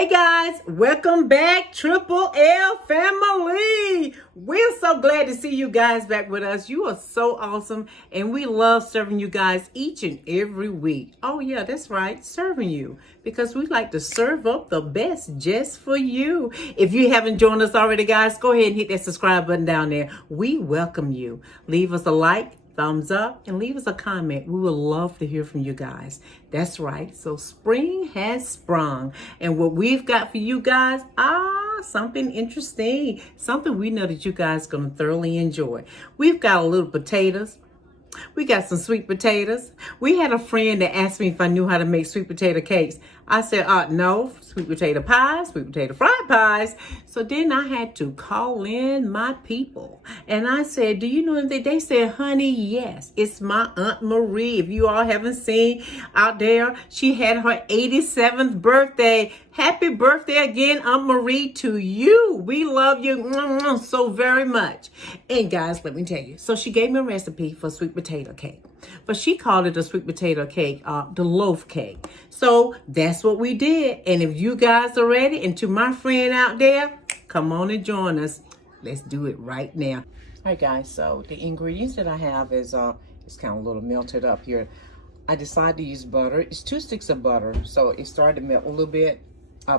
Hey guys, welcome back, Triple L family. We're so glad to see you guys back with us. You are so awesome, and we love serving you guys each and every week. Oh yeah, that's right, serving you, because we like to serve up the best just for you. If you haven't joined us already, guys, go ahead and hit that subscribe button down there. We welcome you. Leave us a like, thumbs up, and leave us a comment. We would love to hear from you guys. That's right. So spring has sprung, and what we've got for you guys, something interesting, something we know that you guys are going to thoroughly enjoy. We've got a little potatoes. We got some sweet potatoes. We had a friend that asked me if I knew how to make sweet potato cakes. I said, no, sweet potato pies, sweet potato fried pies. So then I had to call in my people. And I said, do you know anything? They said, honey, yes, it's my Aunt Marie. If you all haven't seen out there, she had her 87th birthday. Happy birthday again, Aunt Marie, to you. We love you so very much. And guys, let me tell you. So she gave me a recipe for sweet potato cake. But she called it a sweet potato cake, the loaf cake. So that's what we did. And if you guys are ready, and to my friend out there, come on and join us. Let's do it right now. All right, guys. So the ingredients that I have is it's kind of a little melted up here. I decided to use butter. It's 2 sticks of butter. So it started to melt a little bit.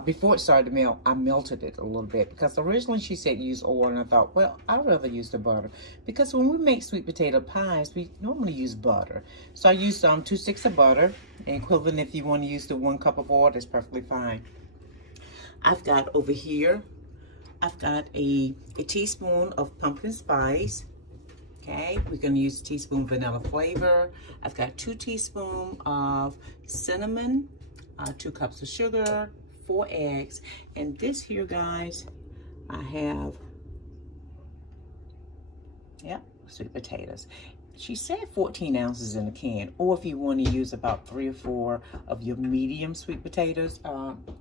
Before it started to melt, I melted it a little bit, because originally she said use oil, and I thought, well, I'd rather use the butter, because when we make sweet potato pies, we normally use butter. So I used 2 sticks of butter, and equivalent if you want to use the 1 cup of oil, that's perfectly fine. I've got over here, I've got a teaspoon of pumpkin spice. Okay, we're going to use a teaspoon vanilla flavor. I've got 2 teaspoons of cinnamon, 2 cups of sugar, 4 eggs, and this here, guys, I have, sweet potatoes. She said 14 ounces in a can, or if you want to use about 3 or 4 of your medium sweet potatoes,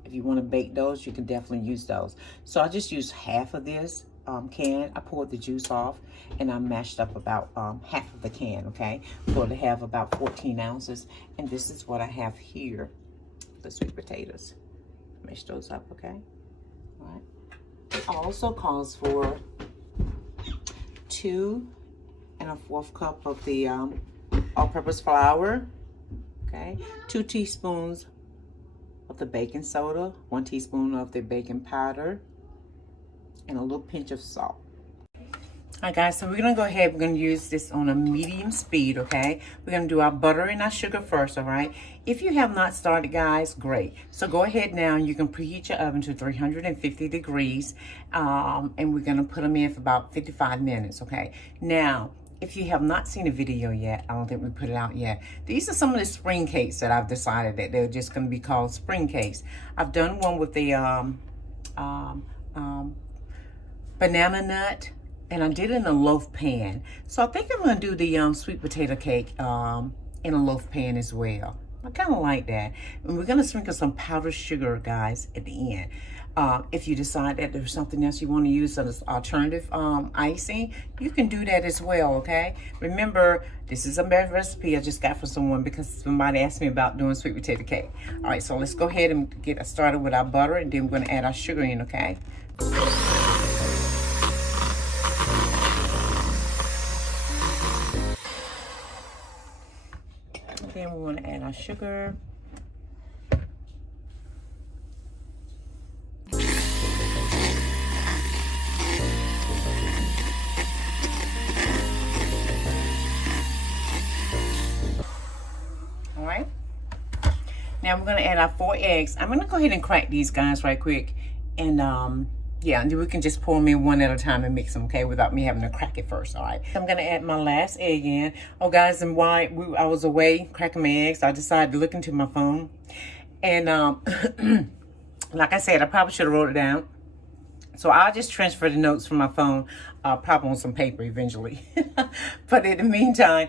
if you want to bake those, you can definitely use those. So I just used half of this can. I poured the juice off, and I mashed up about half of the can, okay, for it to have about 14 ounces. And this is what I have here, the sweet potatoes. Mash those up, okay? All right. It also calls for 2 1/4 cup of the all-purpose flour, okay? 2 teaspoons of the baking soda, 1 teaspoon of the baking powder, and a little pinch of salt. All right, guys, so we're going to go ahead. We're going to use this on a medium speed, okay? We're going to do our butter and our sugar first, all right? If you have not started, guys, great. So go ahead now, and you can preheat your oven to 350 degrees, and we're going to put them in for about 55 minutes, okay? Now, if you have not seen a video yet, I don't think we put it out yet. These are some of the spring cakes that I've decided that they're just going to be called spring cakes. I've done one with the banana nut, and I did it in a loaf pan. So I think I'm going to do the sweet potato cake in a loaf pan as well. I kind of like that. And we're going to sprinkle some powdered sugar, guys, at the end. If you decide that there's something else you want to use as alternative icing, you can do that as well, okay? Remember, this is a recipe I just got from someone, because somebody asked me about doing sweet potato cake. All right, so let's go ahead and get started with our butter, and then we're going to add our sugar in, okay? Then we want to add our sugar. All right. Now we're going to add our 4 eggs. I'm going to go ahead and crack these guys right quick. And yeah, and then we can just pour them in one at a time and mix them, okay, without me having to crack it first, all right? I'm going to add my last egg in. Oh, guys, and while I was away cracking my eggs, I decided to look into my phone. And like I said, I probably should have wrote it down. So I'll just transfer the notes from my phone, probably on some paper eventually. But in the meantime,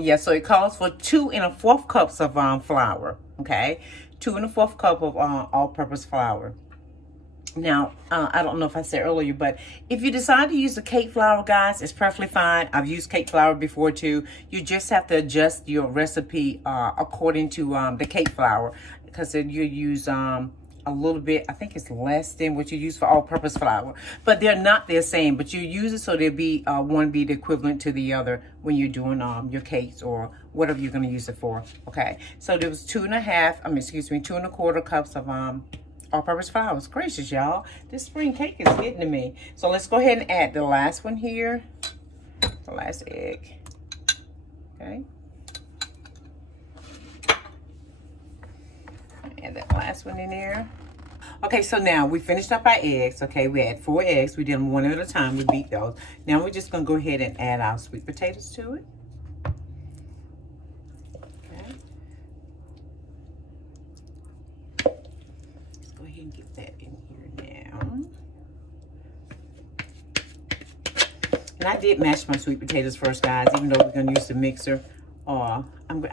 yeah, so it calls for 2 1/4 cups of flour, okay? 2 1/4 cup of all-purpose flour. Now, I don't know if I said earlier, but if you decide to use the cake flour, guys, it's perfectly fine. I've used cake flour before too. You just have to adjust your recipe according to the cake flour, because you use a little bit. I think it's less than what you use for all-purpose flour. But they're not the same. But you use it so they'll be one be the equivalent to the other when you're doing your cakes or whatever you're going to use it for. Okay. So there was 2.25 cups of all-purpose flour. It's gracious, y'all. This spring cake is getting to me. So let's go ahead and add the last one here. The last egg. Okay. Add that last one in there. Okay, so now we finished up our eggs. Okay, we had 4 eggs. We did them one at a time. We beat those. Now we're just going to go ahead and add our sweet potatoes to it. Okay. Let's go ahead and get that in here now. And I did mash my sweet potatoes first, guys, even though we're going to use the mixer. I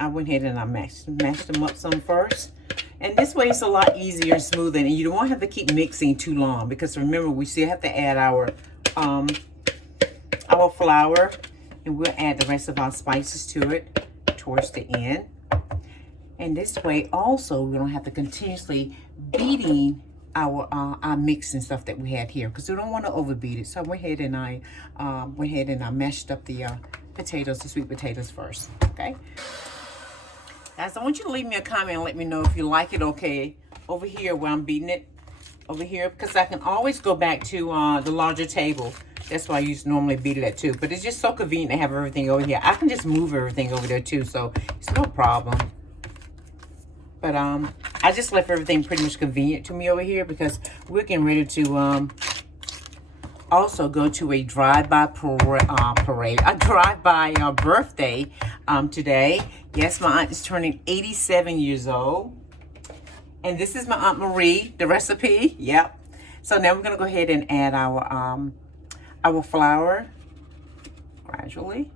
went ahead and I mashed them up some first. And this way it's a lot easier and smoother. And you don't have to keep mixing too long. Because remember, we still have to add our flour. And we'll add the rest of our spices to it towards the end. And this way also, we don't have to continuously beating our mix and stuff that we had here, because we don't want to overbeat it. So I went ahead and I mashed up the potatoes, the sweet potatoes first. Okay, guys, I want you to leave me a comment and let me know if you like it. Okay, over here where I'm beating it, over here, because I can always go back to the larger table. That's why I used to normally beat it at too. But it's just so convenient to have everything over here. I can just move everything over there too, so it's no problem. But I just left everything pretty much convenient to me over here, because we're getting ready to also go to a drive-by birthday today. Yes, my aunt is turning 87 years old. And this is my Aunt Marie, the recipe. Yep. So now we're going to go ahead and add our flour gradually.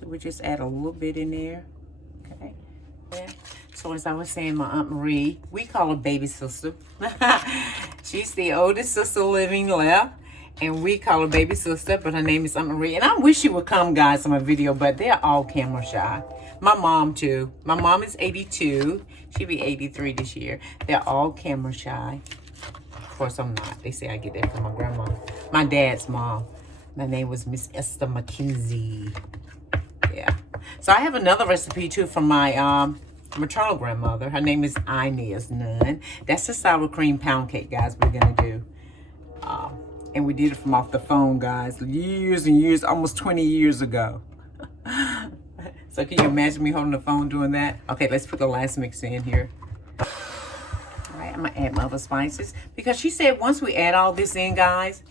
So we just add a little bit in there. Okay. Yeah. So as I was saying, my Aunt Marie, we call her baby sister. She's the oldest sister living left. And we call her baby sister, but her name is Aunt Marie. And I wish she would come, guys, on my video, but they're all camera shy. My mom, too. My mom is 82. She'll be 83 this year. They're all camera shy. Of course, I'm not. They say I get that from my grandma. My dad's mom. My name was Miss Esther McKenzie. Yeah. So I have another recipe, too, from my maternal grandmother. Her name is Inez Nunn. That's the sour cream pound cake, guys, we're going to do. And we did it from off the phone, guys, years and years, almost 20 years ago. So can you imagine me holding the phone doing that? Okay, let's put the last mix in here. All right, I'm going to add my other spices. Because she said once we add all this in, guys,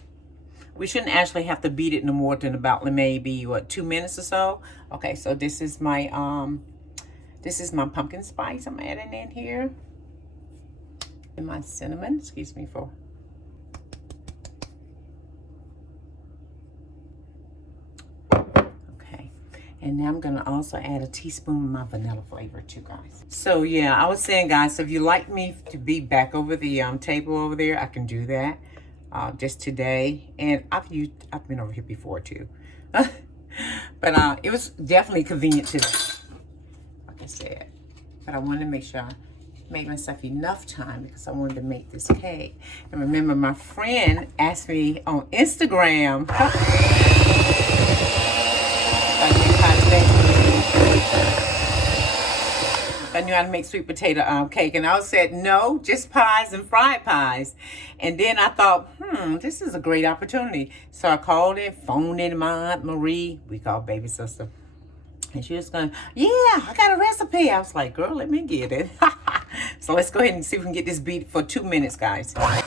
we shouldn't actually have to beat it no more than about maybe, what, 2 minutes or so? Okay, so this is my pumpkin spice I'm adding in here. And my cinnamon, excuse me for... And now I'm going to also add a teaspoon of my vanilla flavor too, guys. So, yeah, I was saying, guys, so if you like me to be back over the table over there, I can do that just today. And I've been over here before, too. But it was definitely convenient today, like I said. But I wanted to make sure I made myself enough time because I wanted to make this cake. And remember, my friend asked me on Instagram... I knew how to make sweet potato cake, and I said no, just pies and fried pies. And then I thought, this is a great opportunity. So I called in, phoned in my Aunt Marie, we call baby sister, and she was going, yeah, I got a recipe. I was like, girl, let me get it. So let's go ahead and see if we can get this beat for 2 minutes, guys. Probably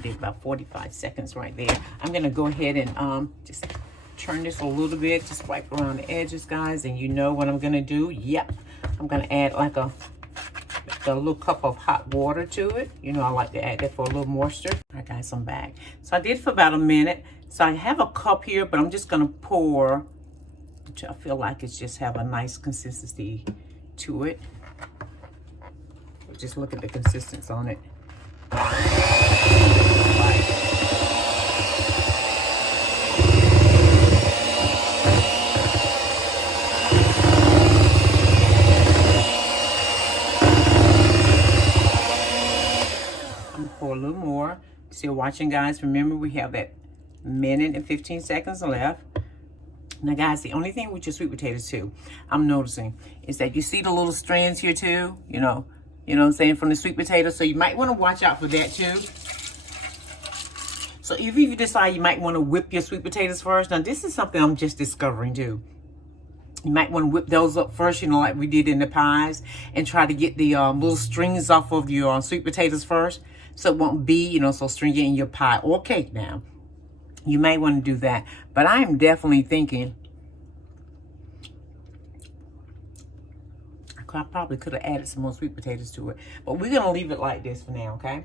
did about 45 seconds right there. I'm gonna go ahead and just turn this a little bit, just wipe around the edges, guys, and you know what I'm gonna do. Yep, I'm gonna add like a little cup of hot water to it. You know, I like to add that for a little moisture. All right, guys, I'm back. So I did for about a minute. So I have a cup here, but I'm just gonna pour, which I feel like it's just have a nice consistency to it. Just look at the consistency on it. watching, guys. Remember, we have that minute and 15 seconds left. Now, guys, the only thing with your sweet potatoes, too, I'm noticing, is that you see the little strands here, too, you know what I'm saying, from the sweet potato. So you might want to watch out for that, too. So if you decide you might want to whip your sweet potatoes first, now this is something I'm just discovering, too. You might want to whip those up first, you know, like we did in the pies, and try to get the little strings off of your sweet potatoes first, so it won't be, you know, so stringy in your pie or cake now. You may want to do that. But I'm definitely thinking I probably could have added some more sweet potatoes to it. But we're going to leave it like this for now, okay?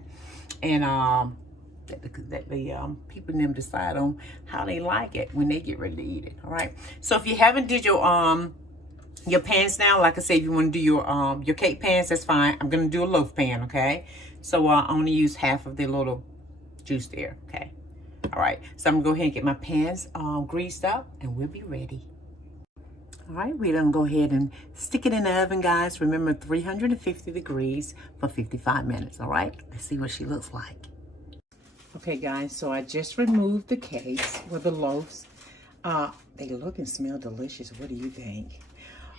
And let the people in them decide on how they like it when they get ready to eat it. All right. So if you haven't did your pans now, like I said, if you want to do your cake pans, that's fine. I'm gonna do a loaf pan, okay? So I only use half of the little juice there, okay? All right. So I'm gonna go ahead and get my pans greased up, and we'll be ready. All right, we're gonna go ahead and stick it in the oven, guys. Remember, 350 degrees for 55 minutes. All right. Let's see what she looks like. Okay, guys, so I just removed the cakes with the loaves. They look and smell delicious. What do you think?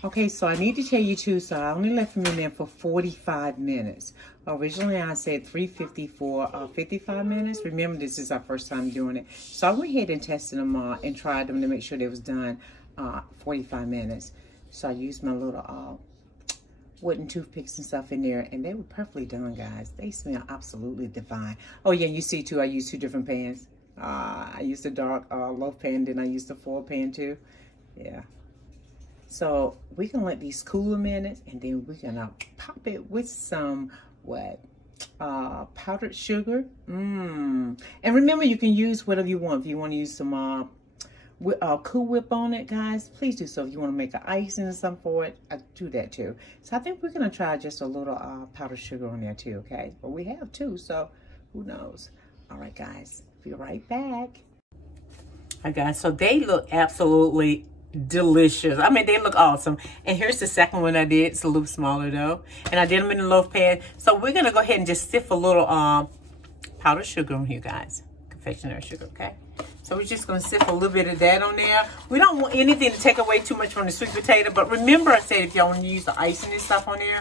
Okay, so I need to tell you too, so I only left them in there for 45 minutes. Originally, I said 350 for 55 minutes. Remember, this is our first time doing it. So I went ahead and tested them and tried them to make sure they was done 45 minutes. So I used my little wooden toothpicks and stuff in there, and they were perfectly done, guys. They smell absolutely divine. Oh yeah, you see too, I used two different pans. I used the dark loaf pan, then I used the foil pan too. Yeah. So we can let these cool a minute, and then we're gonna pop it with some powdered sugar. And remember, you can use whatever you want. If you want to use some Cool Whip on it, guys, please do so. If you want to make an icing or something for it, I do that too. So I think we're gonna try just a little powdered sugar on there too, okay? But we have two, so who knows? All right, guys, be right back. All right, guys, so they look absolutely delicious. I mean, they look awesome. And here's the second one I did. It's a little smaller though, and I did them in the loaf pan. So we're gonna go ahead and just sift a little powdered sugar on here, guys. Confectionery sugar, okay? So we're just going to sift a little bit of that on there. We don't want anything to take away too much from the sweet potato. But remember, I said if y'all want to use the icing and stuff on there,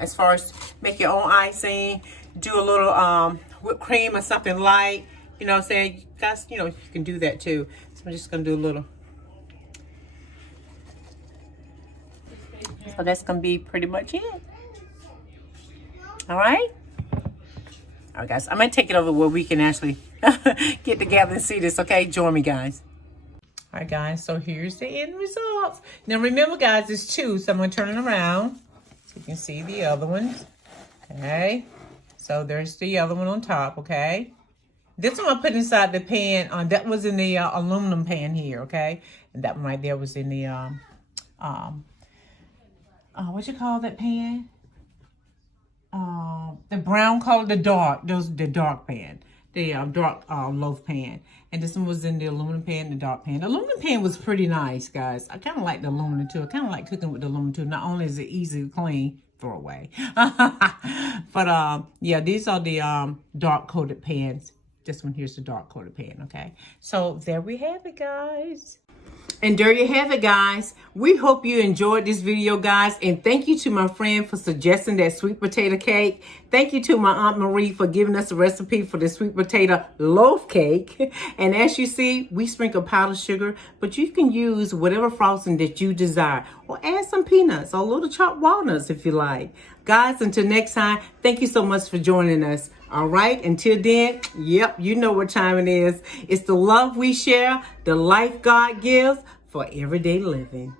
as far as make your own icing, do a little whipped cream or something light. You know what I'm saying? Guys, you know, you can do that too. So I'm just going to do a little. So that's going to be pretty much it. All right? All right, guys, I'm going to take it over where we can actually get together and see this, okay? Join me, guys. All right, guys, so here's the end results. Now, remember, guys, it's two, so I'm going to turn it around so you can see the other ones, okay? So there's the other one on top, okay? This one I put inside the pan. That was in the aluminum pan here, okay? And that one right there was in the, what you call that pan? The brown color, the dark pan, the dark loaf pan. And this one was in the aluminum pan, the dark pan. The aluminum pan was pretty nice, guys. I kind of like the aluminum too. I kind of like cooking with the aluminum too. Not only is it easy to clean, throw away. But yeah, these are the dark coated pans. This one here's the dark coated pan, okay? So there we have it, guys. And there you have it, guys. We hope you enjoyed this video, guys. And thank you to my friend for suggesting that sweet potato cake. Thank you to my Aunt Marie for giving us a recipe for the sweet potato loaf cake. And as you see, we sprinkle powdered sugar, but you can use whatever frosting that you desire. Or add some peanuts or little chopped walnuts if you like. Guys, until next time, thank you so much for joining us. All right, until then, yep, you know what time it is. It's the love we share, the life God gives for everyday living.